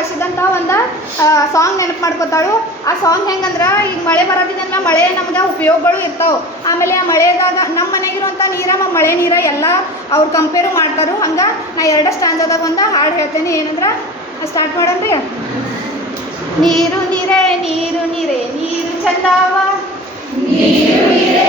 ಕಳಿಸಿದಂಥ ಒಂದು ಸಾಂಗ್ ನೆನಪು ಮಾಡ್ಕೋತಾಳು. ಆ ಸಾಂಗ್ ಹೆಂಗಂದ್ರೆ ಈಗ ಮಳೆ ಬರತ್ತಿದ್ದಲ್ಲ, ಮಳೆ ನಮ್ಗೆ ಉಪಯೋಗಗಳು ಇರ್ತಾವೆ. ಆಮೇಲೆ ಆ ಮಳೆದಾಗ ನಮ್ಮ ಮನೆಗಿರುವಂಥ ನೀರ ಮಳೆ ನೀರ ಎಲ್ಲ ಅವ್ರು ಕಂಪೇರು ಮಾಡ್ತಾರೆ. ಹಂಗೆ ನಾ 2 ಸ್ಟ್ಯಾಂಜಾದಾಗ ಒಂದು ಹಾಡು ಹೇಳ್ತೇನೆ. ಏನಂದ್ರೆ ಸ್ಟಾರ್ಟ್ ಮಾಡನ್ರಿ. ನೀರು ನೀರೇ ನೀರು ನೀರೇ ನೀರು ಚಂದಾವ, ನೀರು ನೀರೇ